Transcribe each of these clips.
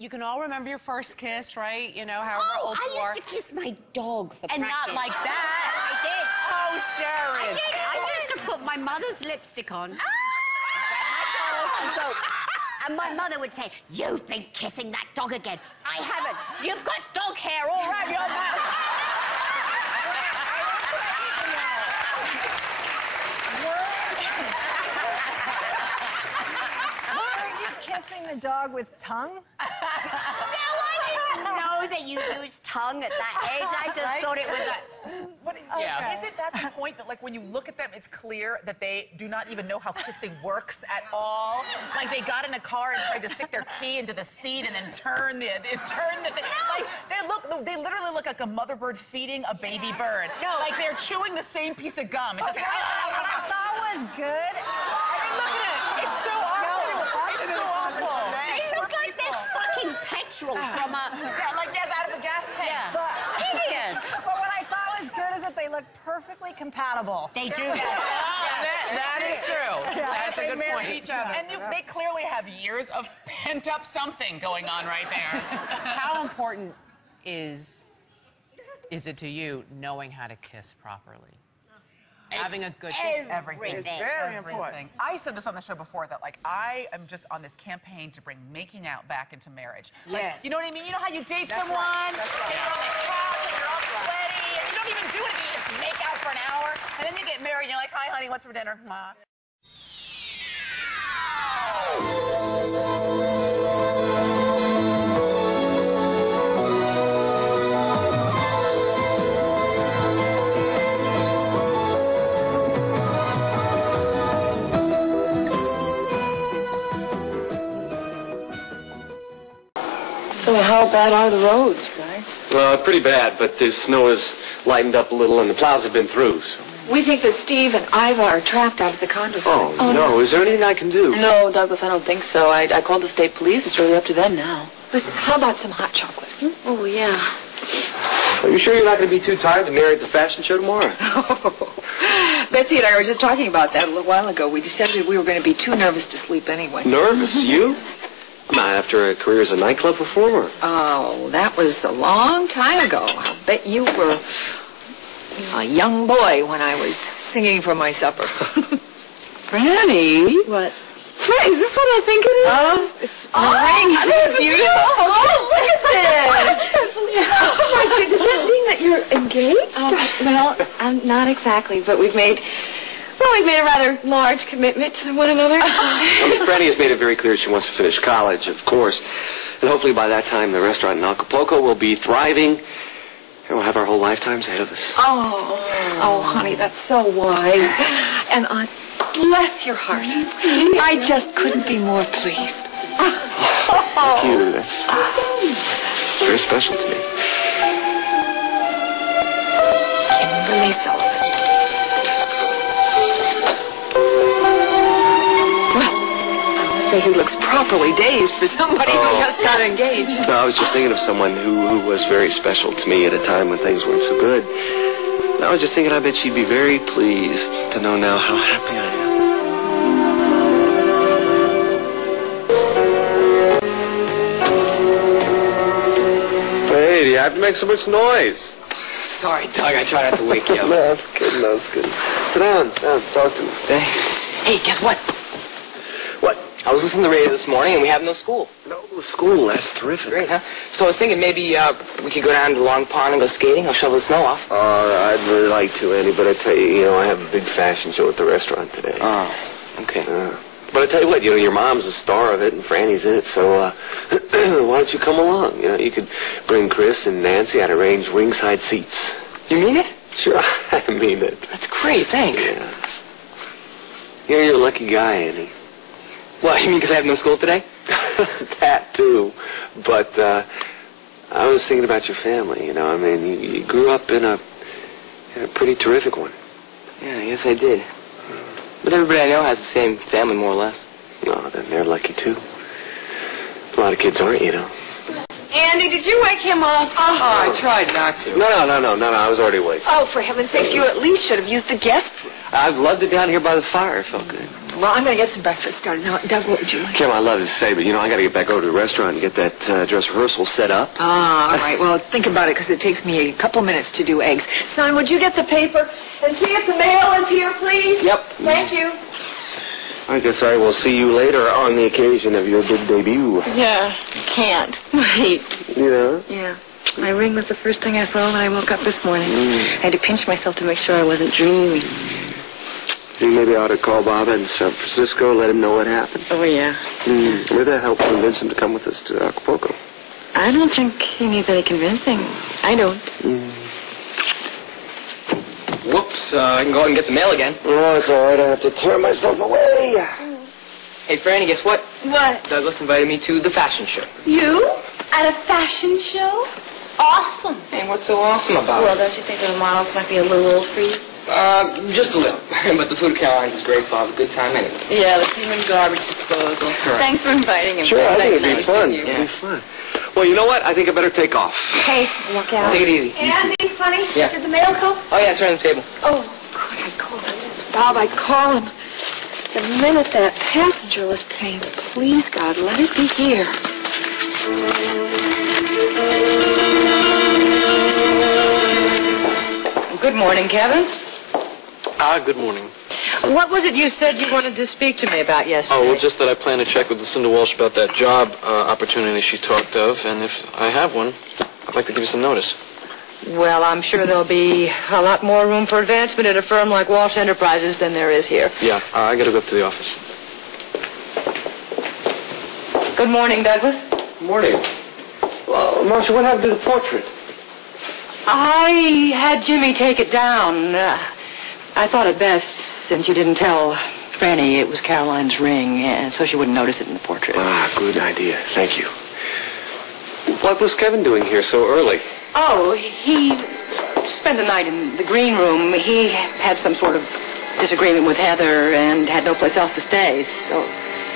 You can all remember your first kiss, right? You know, however old you are. I used to kiss my dog for and practice. not like that. I did. Oh, Sharon. I did. I used to put my mother's lipstick on. And my mother would say, "You've been kissing that dog again." I haven't. You've got dog hair all around your mouth. Were you kissing the dog with tongue? No, I didn't know that you used tongue at that age. I just thought it was a... But isn't that the point that, like, when you look at them, it's clir that they do not even know how kissing works at all? Like, they got in a car and tried to stick their key into the seat and then turn the thing. Like, they literally look like a mother bird feeding a baby bird. No. Like, they're chewing the same piece of gum. It's just like, What I thought was good. I mean, look at it. It's so awful. It's so awful. They look like they're sucking petrol from a... Yeah, like that's out of a gas tank. Yeah. Hideous. But what I thought was good is that they look perfectly compatible. They do. That is true. That's a good point. And they clearly have years of pent-up something going on right there. How important is it to you knowing how to kiss properly? Having a good kiss. Everything. It's very important. I said this on the show before that, like, I am just on this campaign to bring making out back into marriage. Like, Yes. you know what I mean? You know how you date That's someone, right. That's right. and you're on the couch, and you're all sweaty, and you don't even do anything. You just make out for an hour, and then you get married, and you're like, "Hi, honey, what's for dinner?" Ma. So how bad are the roads, Frank? Pretty bad, but the snow has lightened up a little and the plows have been through. So. We think that Steve and Iva are trapped out of the condo site. Oh, no. Is there anything I can do? No, Douglas, I don't think so. I called the state police. It's really up to them now. Listen, how about some hot chocolate? Oh, yeah. Are you sure you're not going to be too tired to narrate the fashion show tomorrow? Betsy and I were just talking about that a little while ago. We decided we were going to be too nervous to sleep anyway. Nervous? You? Not after a career as a nightclub performer. Oh, that was a long time ago. I bet you were a young boy when I was singing for my supper. Franny? What? Franny, is this what I think it is? It's ring. It's beautiful. Oh, look at this. Oh, my goodness. Does that mean that you're engaged? Well, not exactly, but we've made a rather large commitment to one another. Franny has made it very clear she wants to finish college, of course. And hopefully by that time the restaurant in Acapulco will be thriving. And we'll have our whole lifetimes ahead of us. Oh, honey, that's so wise. And bless your heart. I just couldn't be more pleased. Thank you. That's very special to me. Kimberly Sullivan. Say he looks properly dazed for somebody who just got engaged. No, I was just thinking of someone who was very special to me at a time when things weren't so good. And I was just thinking I bet she'd be very pleased to know now how happy I am. Hey, do you have to make so much noise? Sorry, Doug, I tried not to wake you up. No, that's good, that's good. Sit down, talk to me. Thanks. Hey, guess what? What? I was listening to the radio this morning, and we have no school. No school? That's terrific. Great, huh? So I was thinking maybe we could go down to the Long Pond and go skating. I'll shovel the snow off. I'd really like to, Andy, but I tell you, I have a big fashion show at the restaurant today. Oh, okay. But I tell you what, your mom's the star of it, and Franny's in it, so why don't you come along? You could bring Chris and Nancy. I'd arrange ringside seats. You mean it? Sure, I mean it. That's great, thanks. Yeah. You're a lucky guy, Andy. What, you mean because I have no school today? That, too. But I was thinking about your family, I mean, you grew up in a pretty terrific one. Yeah, I guess I did. But everybody I know has the same family, more or less. No, then they're lucky, too. A lot of kids aren't, Andy, did you wake him up? Oh, I tried not to. No, I was already awake. Oh, for heaven's sakes, you at least should have used the guest room. I've loved it down here by the fire. It felt good. Well, I'm going to get some breakfast started. Now, Doug, what would you like? Kim, I love to say, but, I got to get back over to the restaurant and get that dress rehearsal set up. Ah, all right. Well, think about it, because it takes me a couple minutes to do eggs. Son, would you get the paper and see if the mail is here, please? Yep. Thank you. I guess I will see you later on the occasion of your big debut. Yeah, can't. Wait. Yeah? Yeah. My ring was the first thing I saw when I woke up this morning. I had to pinch myself to make sure I wasn't dreaming. Think maybe I ought to call Bob in San Francisco, let him know what happened. Oh, yeah. Maybe that'll help convince him to come with us to Acapulco. I don't think he needs any convincing. I don't. Whoops, I can go ahead and get the mail again. Oh, it's all right. I have to tear myself away. Hey, Franny, guess what? What? Douglas invited me to the fashion show. You? At a fashion show? Awesome. Hey, what's so awesome about Well, it? don't you think the models might be a little old for you? Just a little. But the food at Caroline's is great, so I'll have a good time anyway. Yeah, the human garbage disposal. Right. Thanks for inviting him. Sure, I think Thanks, it'd be fun. Yeah. It'd be fun. Well, you know what? I think I better take off. Hey, look out. Take it easy. And be funny. Yeah. Did the mail come? Oh, yeah, it's right on the table. Oh, God, I called him. Bob, I call him. The minute that passenger list came, please, God, let it be here. Good morning, Kevin. Good morning. What was it you said you wanted to speak to me about yesterday? Oh, well, just that I plan to check with Lucinda Walsh about that job opportunity she talked of, and if I have one, I'd like to give you some notice. Well, I'm sure there'll be a lot more room for advancement at a firm like Walsh Enterprises than there is here. Yeah, I gotta go up to the office. Good morning, Douglas. Good morning. Well, Marcia, what happened to the portrait? I had Jimmy take it down. I thought it best, since you didn't tell Franny it was Caroline's ring, and so she wouldn't notice it in the portrait. Good idea. Thank you. What was Kevin doing here so early? Oh, he spent the night in the green room. He had some sort of disagreement with Heather and had no place else to stay, so...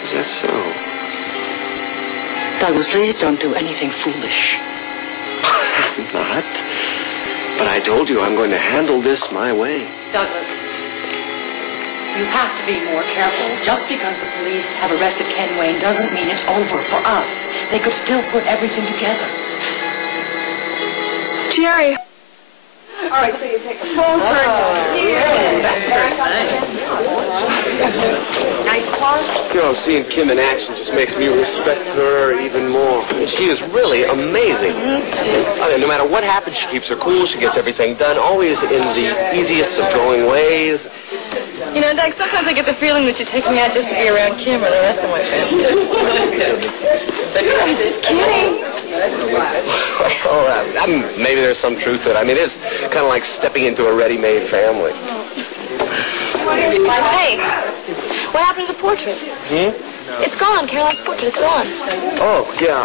Is that so? Douglas, please don't do anything foolish. I'm not. But I told you I'm going to handle this my way. Douglas, you have to be more careful. Just because the police have arrested Ken Wayne doesn't mean it's over for us. They could still put everything together. Jerry. All right, so you take a full turn. Nice pause. Seeing Kim in action just makes me respect her even more. She is really amazing. I mean, no matter what happens, she keeps her cool. She gets everything done, always in the easiest of going ways. You know, Doug, sometimes I get the feeling that you're taking me out just to be around Kim or the rest of my family. I'm just kidding. Maybe there's some truth to it. I mean, it's kind of like stepping into a ready-made family. Hey, what happened to the portrait? It's gone. Caroline's portrait is gone. Oh, yeah,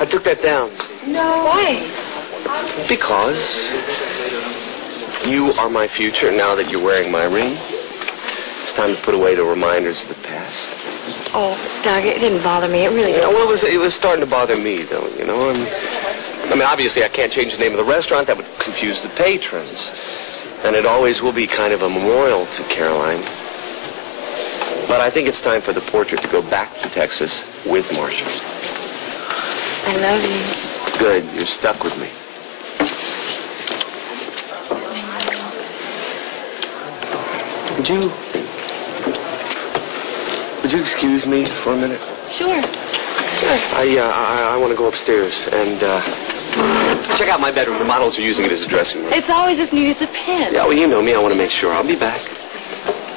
I took that down. No. Why? Because you are my future now that you're wearing my ring. It's time to put away the reminders of the past. Oh, Doug, it didn't bother me. It really didn't. Well, it was starting to bother me, though, you know. I mean, obviously, I can't change the name of the restaurant. That would confuse the patrons. And it always will be kind of a memorial to Caroline. But I think it's time for the portrait to go back to Texas with Marcia. I love you. Good. You're stuck with me. Would you excuse me for a minute? Sure. I want to go upstairs and check out my bedroom. The models are using it as a dressing room. It's always as neat as a pin. Yeah, well, you know me. I want to make sure. I'll be back.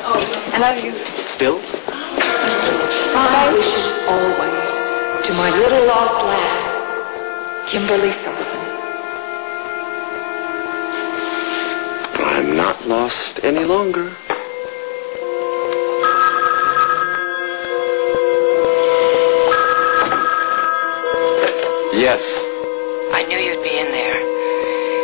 Oh, I love you. Still? My wishes always to my little lost lad, Kimberly Sullivan. I'm not lost any longer. Yes. I knew you'd be in there.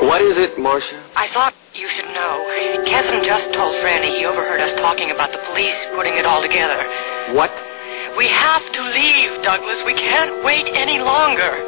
What is it, Marcia? I thought you should know. Kevin just told Franny he overheard us talking about the police putting it all together. What? We have to leave, Douglas. We can't wait any longer.